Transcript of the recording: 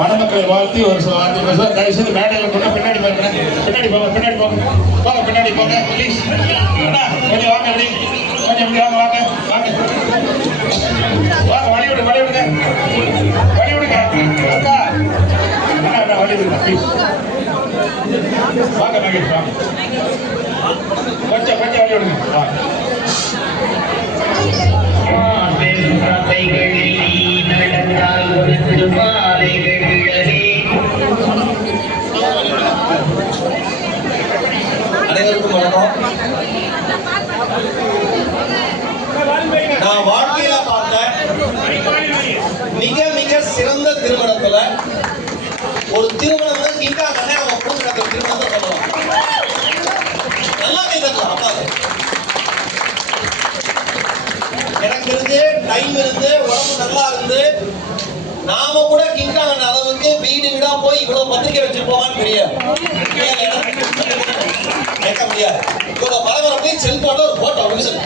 மணமக்களை வாழ்த்தி ஒரு சில வார்த்தை பேச தயவு செய்து மேடையில் கொண்டு பின்னாடி பாருங்க பின்னாடி. போங்க பின்னாடி போங்க. போங்க பின்னாடி போங்க ப்ளீஸ் கொஞ்சம் வாங்க அப்படி. கொஞ்சம் இப்படி வாங்க வாங்க வாங்க. வாங்க வழி விடுங்க வழி விடுங்க. வழி விடுங்க. அக்கா. அண்ணா வழி விடுங்க ப்ளீஸ் வாங்க மகேஷ் வாங்க. கொஞ்சம் கொஞ்சம் வழி விடுங்க. வாங்க. நடந்தால் ஒரு திருமாலைகள் அனைவருக்கும் வணக்கம். நான் வாழ்க்கையில பார்த்த மிக மிக சிறந்த திருமணத்துல ஒரு திருமணம் தான் கண்ணே நம்ம பொண்ணு நடக்கிற திருமணம் சொல்லலாம் நல்லா கேட்கலாம் எனக்கு இருந்து டைம் இருந்து உடம்பு நல்லா நாம கூட கிங்காங்கன அளவுக்கு வீடு வீடா போய் இவ்வளவு பத்திரிக்கை போவான்னு தெரியாது. கேட்க முடியாது? இவ்வளவு பரபரப்பு செல்போன்ல ஒரு போட்டோ அப்படின்னு சொல்லி